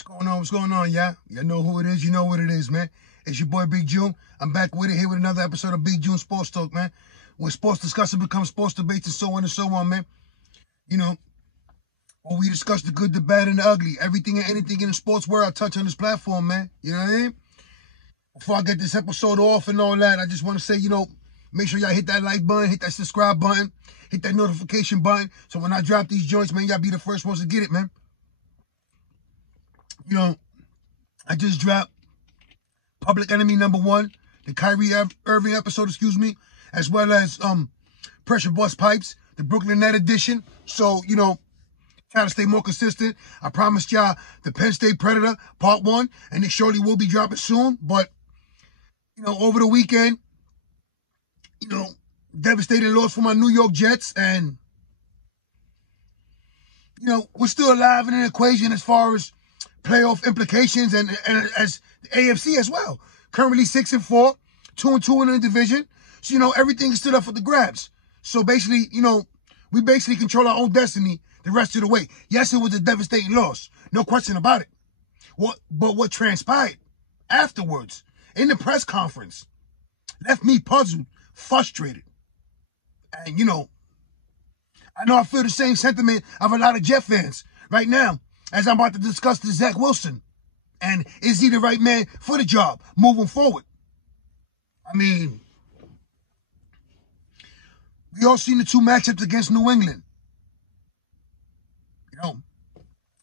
What's going on? What's going on, yeah? You know who it is. You know what it is, man. It's your boy, Big June. I'm back with it here with another episode of Big June Sports Talk, man. Where sports discussion becomes sports debates and so on, man. You know, where we discuss the good, the bad, and the ugly. Everything and anything in the sports world I touch on this platform, man. You know what I mean? Before I get this episode off and all that, I just want to say, make sure y'all hit that like button, hit that subscribe button, hit that notification button. So when I drop these joints, man, y'all be the first ones to get it, man. I just dropped Public Enemy #1, the Kyrie Irving episode, as well as Pressure Bust Pipes, the Brooklyn Net edition. So, try to stay more consistent. I promised y'all the Penn State Predator Part 1, and it surely will be dropping soon. But, over the weekend, devastating loss for my New York Jets, and, we're still alive in an equation as far as playoff implications and as the AFC as well. Currently 6-4, 2-2 in the division. So, everything is still up for the grabs. So basically, we basically control our own destiny the rest of the way. Yes, it was a devastating loss. No question about it. But what transpired afterwards in the press conference left me puzzled, frustrated. And, I know I feel the same sentiment of a lot of Jet fans right now, as I'm about to discuss the Zack Wilson. And is he the right man for the job moving forward? I mean, we all seen the two matchups against New England.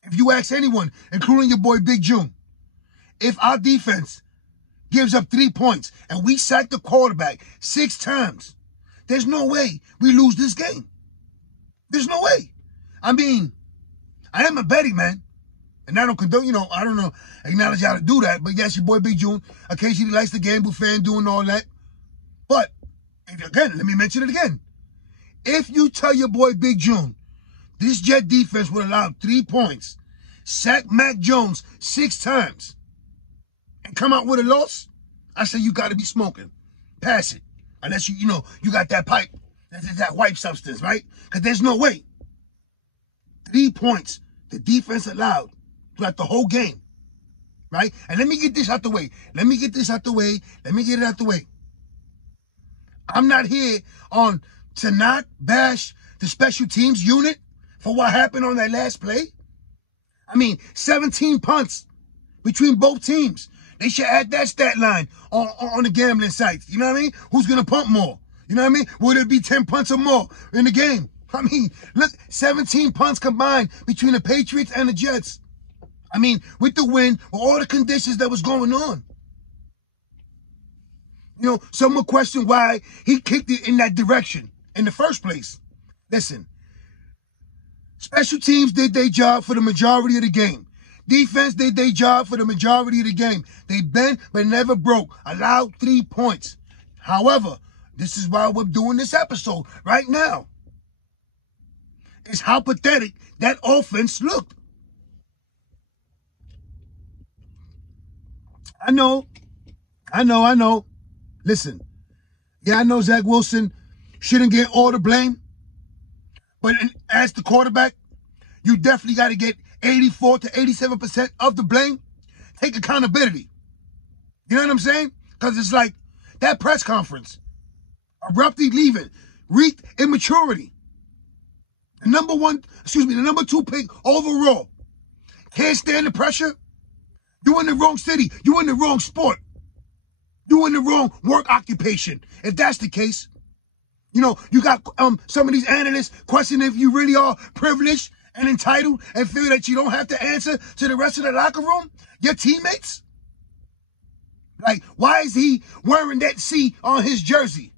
If you ask anyone, including your boy Big June, if our defense gives up 3 points and we sack the quarterback 6 times, there's no way we lose this game. There's no way. I mean, I am a betting man, and I don't condone, I don't know, acknowledge how to do that, but yes, your boy Big June occasionally likes to gamble, fan doing all that. But, again, let me mention it again. If you tell your boy Big June this Jet defense would allow 3 points, sack Mac Jones 6 times, and come out with a loss, I say you got to be smoking. Pass it. Unless you got that pipe, that white substance, right? Because there's no way. 3 points the defense allowed throughout the whole game, right? And let me get this out the way. Let me get it out the way. I'm not here to not bash the special teams unit for what happened on that last play. I mean, 17 punts between both teams. They should add that stat line on the gambling sites. You know what I mean? Who's going to punt more? You know what I mean? Would it be 10 punts or more in the game? I mean, look, 17 punts combined between the Patriots and the Jets. I mean, with the win, with all the conditions that was going on. Some will question why he kicked it in that direction in the first place. Listen, special teams did their job for the majority of the game. Defense did their job for the majority of the game. They bent but never broke. Allowed 3 points. However, this is why we're doing this episode right now. It's how pathetic that offense looked. I know. Listen, I know Zack Wilson shouldn't get all the blame. But as the quarterback, you definitely got to get 84 to 87% of the blame. Take accountability. You know what I'm saying? Because it's like that press conference, abruptly leaving, reeked immaturity. The number 2 pick overall. Can't stand the pressure. You in the wrong city. You in the wrong sport. You in the wrong work occupation. If that's the case, you got some of these analysts questioning if you really are privileged and entitled and feel that you don't have to answer to the rest of the locker room, your teammates. Like, why is he wearing that C on his jersey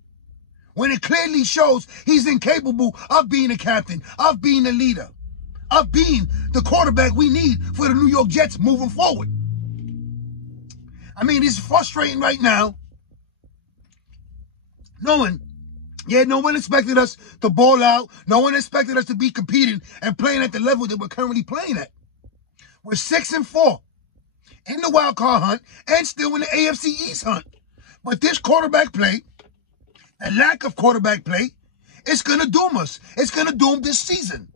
when it clearly shows he's incapable of being a captain, of being a leader, of being the quarterback we need for the New York Jets moving forward? I mean, it's frustrating right now knowing, no one expected us to ball out. No one expected us to be competing and playing at the level that we're currently playing at. We're 6-4 in the wild card hunt and still in the AFC East hunt. But this quarterback play, the lack of quarterback play, it's going to doom us. It's going to doom this season.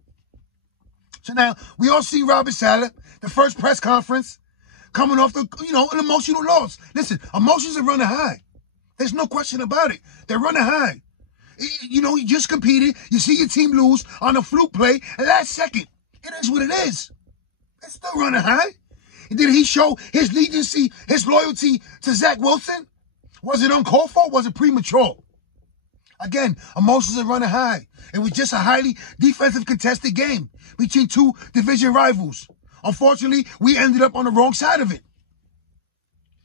So now we all see Robert Saleh, the first press conference, coming off the, an emotional loss. Listen, emotions are running high. There's no question about it. They're running high. You just competed. You see your team lose on a fluke play. And last second, it is what it is. It's still running high. And did he show his loyalty to Zach Wilson? Was it uncalled for? Was it premature? Again, emotions are running high. It was just a highly defensive contested game between two division rivals. Unfortunately, we ended up on the wrong side of it.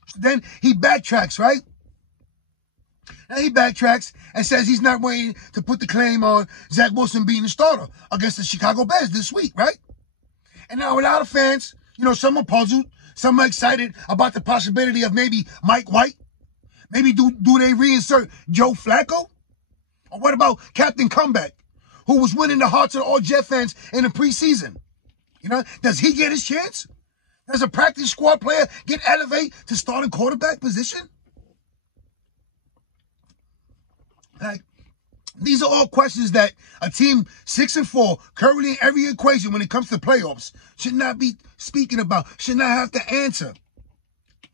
So then he backtracks, right? Now he backtracks and says he's not waiting to put the claim on Zach Wilson being the starter against the Chicago Bears this week, right? And now a lot of fans, some are puzzled, some are excited about the possibility of maybe Mike White. Maybe do they reinsert Joe Flacco? Or what about Captain Comeback, who was winning the hearts of all Jet fans in the preseason? Does he get his chance? Does a practice squad player get elevated to starting quarterback position? These are all questions that a team 6-4, currently in every equation when it comes to playoffs, should not be speaking about, should not have to answer.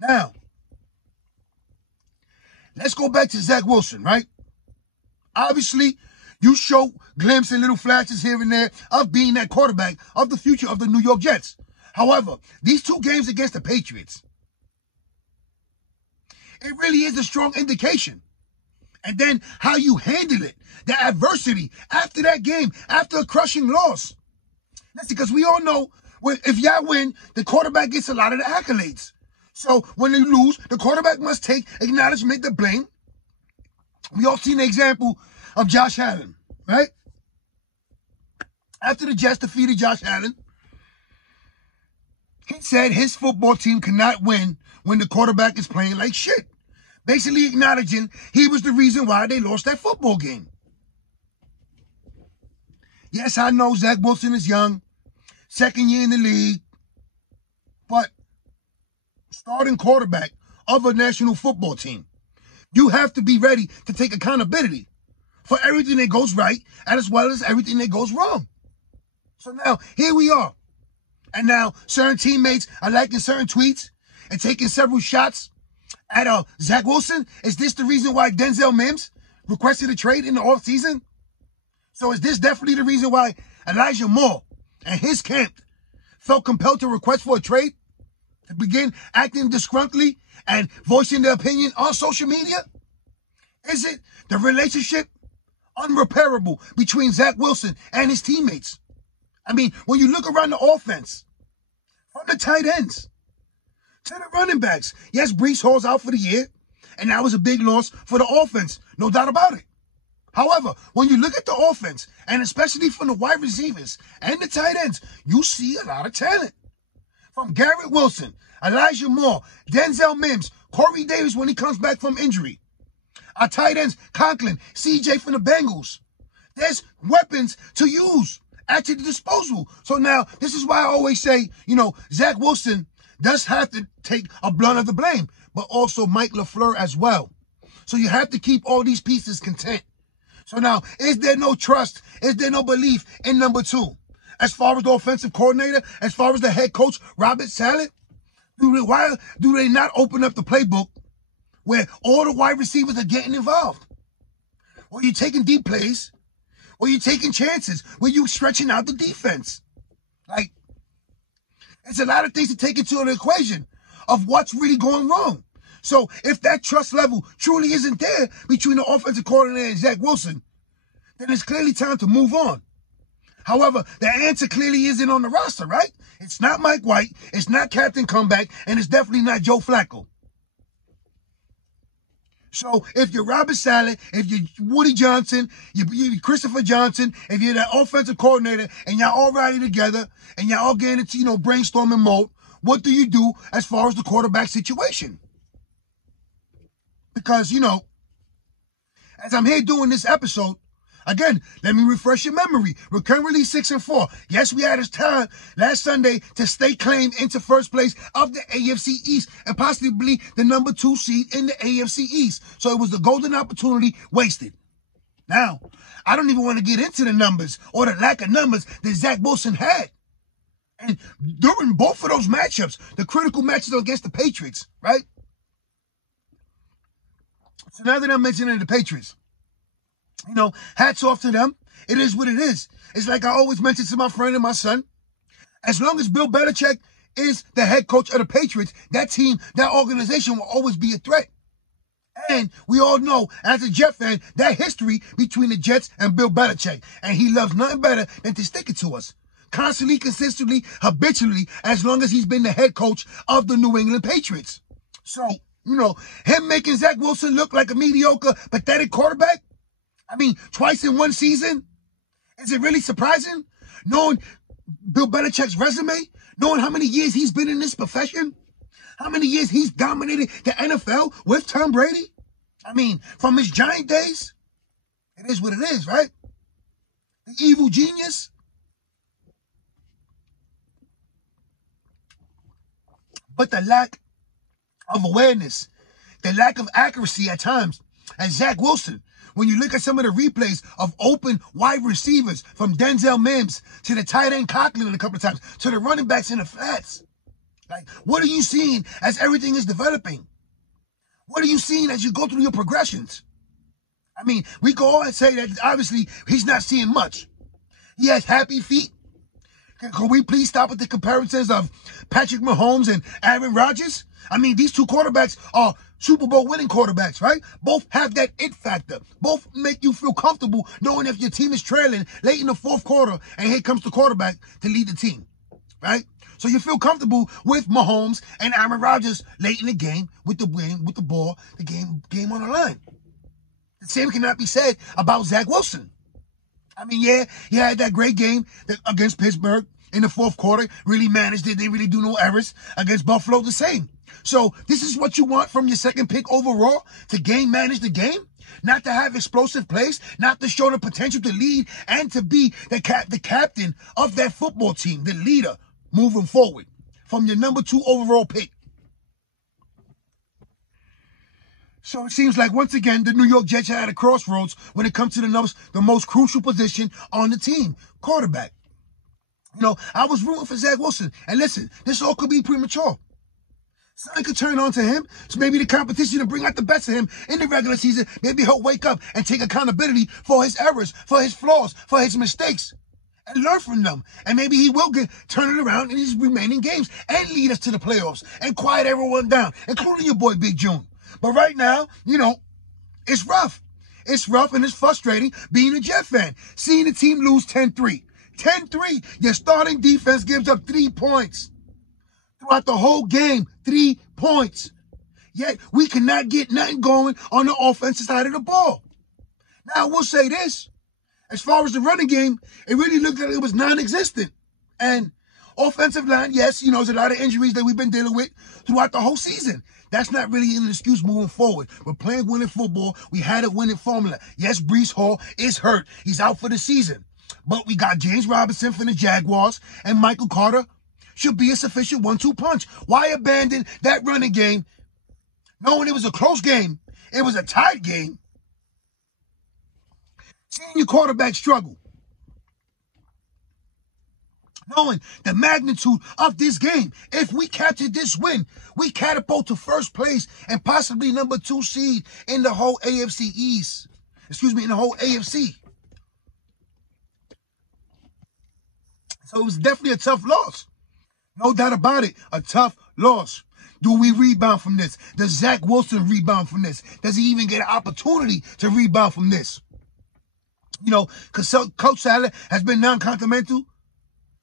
Now, let's go back to Zach Wilson, right? Obviously, you show glimpses and little flashes here and there of being that quarterback of the future of the New York Jets. However, these two games against the Patriots, it really is a strong indication. And then how you handle it, the adversity after that game, after a crushing loss. That's because we all know if y'all win, the quarterback gets a lot of the accolades. So when they lose, the quarterback must take acknowledgement, the blame. We all seen the example of Josh Allen, right? After the Jets defeated Josh Allen, he said his football team cannot win when the quarterback is playing like shit. Basically acknowledging he was the reason why they lost that football game. Yes, I know Zach Wilson is young, second year in the league, but starting quarterback of a national football team, you have to be ready to take accountability for everything that goes right as well as everything that goes wrong. So now, here we are. And now, certain teammates are liking certain tweets and taking several shots at Zach Wilson. Is this the reason why Denzel Mims requested a trade in the offseason? So is this definitely the reason why Elijah Moore and his camp felt compelled to request for a trade? To begin acting disgruntledly and voicing their opinion on social media? Is it the relationship unrepairable between Zach Wilson and his teammates? I mean, when you look around the offense, from the tight ends to the running backs. Yes, Breece Hall's out for the year, and that was a big loss for the offense, no doubt about it. However, when you look at the offense, and especially from the wide receivers and the tight ends, you see a lot of talent. From Garrett Wilson, Elijah Moore, Denzel Mims, Corey Davis when he comes back from injury. Our tight ends, Conklin, CJ from the Bengals. There's weapons to use at your disposal. So now, this is why I always say, Zach Wilson does have to take a blunt of the blame, but also Mike LaFleur as well. So you have to keep all these pieces content. So now, is there no trust? Is there no belief in number two? As far as the offensive coordinator, as far as the head coach, Robert Saleh, why do they not open up the playbook where all the wide receivers are getting involved? Or you're taking deep plays, or you're taking chances, where you're stretching out the defense. It's a lot of things to take into the equation of what's really going wrong. So if that trust level truly isn't there between the offensive coordinator and Zach Wilson, then it's clearly time to move on. However, the answer clearly isn't on the roster, right? It's not Mike White, it's not Captain Comeback, and it's definitely not Joe Flacco. So if you're Robert Saleh, if you're Woody Johnson, you're Christopher Johnson, if you're the offensive coordinator and y'all all riding together and y'all all getting into, brainstorming mode, what do you do as far as the quarterback situation? Because, as I'm here doing this episode, again, let me refresh your memory. We're currently 6-4. Yes, we had this time last Sunday to stay claimed into first place of the AFC East and possibly the number 2 seed in the AFC East. So it was the golden opportunity wasted. Now, I don't even want to get into the numbers or the lack of numbers that Zach Wilson had. And during both of those matchups, the critical matches against the Patriots, right? So now that I'm mentioning the Patriots, hats off to them. It is what it is. It's like I always mention to my friend and my son. As long as Bill Belichick is the head coach of the Patriots, that team, that organization will always be a threat. And we all know, as a Jet fan, that history between the Jets and Bill Belichick. And he loves nothing better than to stick it to us. Constantly, consistently, habitually, as long as he's been the head coach of the New England Patriots. So, him making Zach Wilson look like a mediocre, pathetic quarterback, twice in one season, is it really surprising? Knowing Bill Belichick's resume, knowing how many years he's been in this profession, how many years he's dominated the NFL with Tom Brady? From his Giant days, it is what it is, right? The evil genius. But the lack of awareness, the lack of accuracy at times, and Zach Wilson, when you look at some of the replays of open wide receivers, from Denzel Mims to the tight end Coughlin a couple of times, to the running backs in the flats. Like, what are you seeing as everything is developing? What are you seeing as you go through your progressions? We go on and say that obviously he's not seeing much. He has happy feet. Can we please stop with the comparisons of Patrick Mahomes and Aaron Rodgers? These two quarterbacks are Super Bowl winning quarterbacks, right? Both have that it factor. Both make you feel comfortable knowing if your team is trailing late in the fourth quarter and here comes the quarterback to lead the team, right? So you feel comfortable with Mahomes and Aaron Rodgers late in the game with the ball, the game on the line. The same cannot be said about Zach Wilson. Yeah, he had that great game against Pittsburgh in the fourth quarter. Really managed it. They really do no errors. Against Buffalo, the same. So this is what you want from your second pick overall, to manage the game? Not to have explosive plays, not to show the potential to lead and to be the captain of that football team, the leader moving forward from your number 2 overall pick. So it seems like, once again, the New York Jets are at a crossroads when it comes to the most crucial position on the team, quarterback. I was rooting for Zach Wilson. And listen, this all could be premature. Something could turn on to him. So maybe the competition to bring out the best of him in the regular season. Maybe he'll wake up and take accountability for his errors, for his flaws, for his mistakes, and learn from them. And maybe he will turn it around in his remaining games and lead us to the playoffs and quiet everyone down, including your boy Big June. But right now, it's rough. It's rough and it's frustrating being a Jet fan, seeing the team lose 10-3. 10-3, your starting defense gives up 3 points. Throughout the whole game, 3 points. Yet, we cannot get nothing going on the offensive side of the ball. Now, I will say this. As far as the running game, it really looked like it was non-existent. And offensive line, yes, there's a lot of injuries that we've been dealing with throughout the whole season. That's not really an excuse moving forward. We're playing winning football. We had a winning formula. Yes, Breece Hall is hurt. He's out for the season. But we got James Robinson from the Jaguars, and Michael Carter should be a sufficient 1-2 punch. Why abandon that running game knowing it was a close game? It was a tight game. Seeing your quarterback struggle. Knowing the magnitude of this game. If we capture this win, we catapult to first place and possibly number 2 seed in the whole AFC East. In the whole AFC. So it was definitely a tough loss. No doubt about it. A tough loss. Do we rebound from this? Does Zach Wilson rebound from this? Does he even get an opportunity to rebound from this? Because Coach Saleh has been non-complimental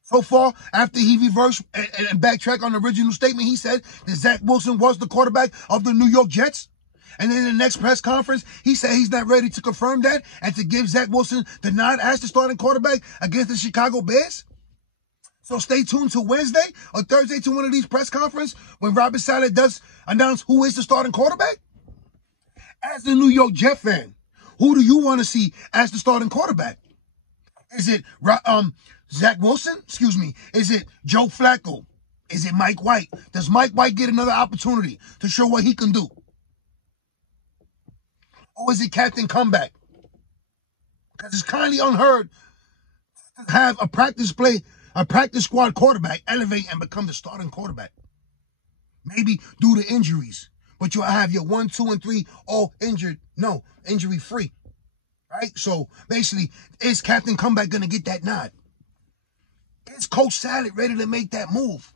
so far after he reversed and backtracked on the original statement. He said that Zach Wilson was the quarterback of the New York Jets. And then in the next press conference, he said he's not ready to confirm that and to give Zach Wilson the nod as the starting quarterback against the Chicago Bears. So stay tuned to Wednesday or Thursday to one of these press conferences when Robert Saleh does announce who is the starting quarterback. As the New York Jet fan, who do you want to see as the starting quarterback? Is it Zach Wilson? Is it Joe Flacco? Is it Mike White? Does Mike White get another opportunity to show what he can do? Or is it Captain Comeback? Because it's kindly unheard to have a practice play a practice squad quarterback elevate and become the starting quarterback. Maybe due to injuries. But you'll have your 1, 2, and 3 all injured. No, injury free. Right? So basically, is Captain Comeback going to get that nod? Is Coach Salad ready to make that move?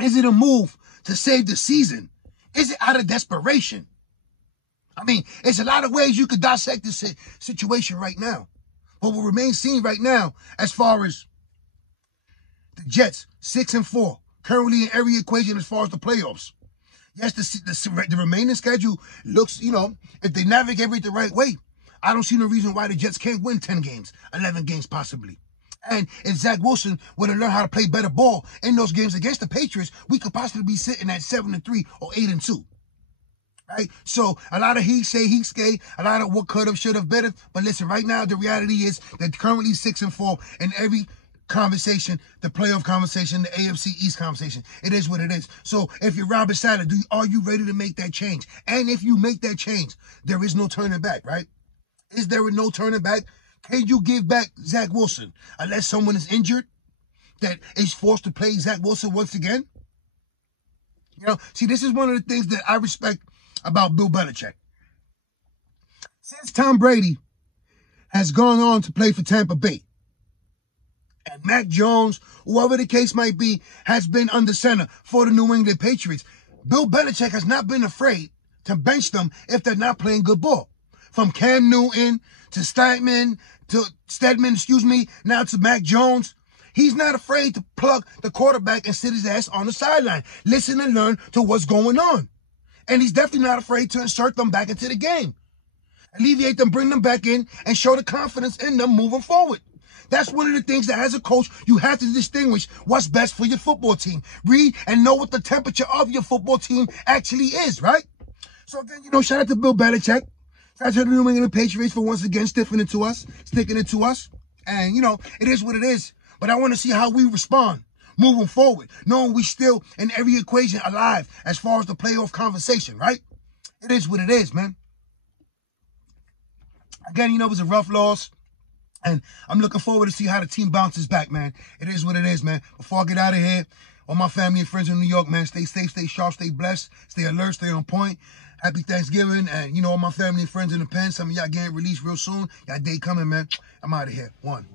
Is it a move to save the season? Is it out of desperation? I mean, it's a lot of ways you could dissect this situation right now. What will remain seen right now as far as the Jets, 6-4, currently in every equation as far as the playoffs. Yes, the remaining schedule looks, if they navigate it the right way, I don't see no reason why the Jets can't win 10 games, 11 games possibly. And if Zach Wilson were to learn how to play better ball in those games against the Patriots, we could possibly be sitting at 7-3 or 8-2. Right? So a lot of he say, a lot of what could have, should have, better. But listen, right now, the reality is that currently 6-4 in every conversation, the playoff conversation, the AFC East conversation. It is what it is. So if you're Robert Saleh, are you ready to make that change? And if you make that change, there is no turning back, right? Is there no turning back? Can you give back Zach Wilson unless someone is injured that is forced to play Zach Wilson once again? See, this is one of the things that I respect about Bill Belichick. Since Tom Brady has gone on to play for Tampa Bay, and Mac Jones, whoever the case might be, has been under center for the New England Patriots, Bill Belichick has not been afraid to bench them if they're not playing good ball. From Cam Newton to Stedman, now to Mac Jones. He's not afraid to plug the quarterback and sit his ass on the sideline. Listen and learn to what's going on. And he's definitely not afraid to insert them back into the game. Alleviate them, bring them back in, and show the confidence in them moving forward. That's one of the things that as a coach, you have to distinguish what's best for your football team. Read and know what the temperature of your football team actually is, right? So again, shout out to Bill Belichick. Shout out to the New England Patriots for once again sticking it to us. And, it is what it is. But I want to see how we respond moving forward, knowing we still in every equation alive as far as the playoff conversation, right? It is what it is, man. Again, it was a rough loss. And I'm looking forward to see how the team bounces back, man. It is what it is, man. Before I get out of here, all my family and friends in New York, man, stay safe, stay sharp, stay blessed, stay alert, stay on point. Happy Thanksgiving. And, all my family and friends in the pen, some of y'all getting released real soon. Y'all day coming, man. I'm out of here. One.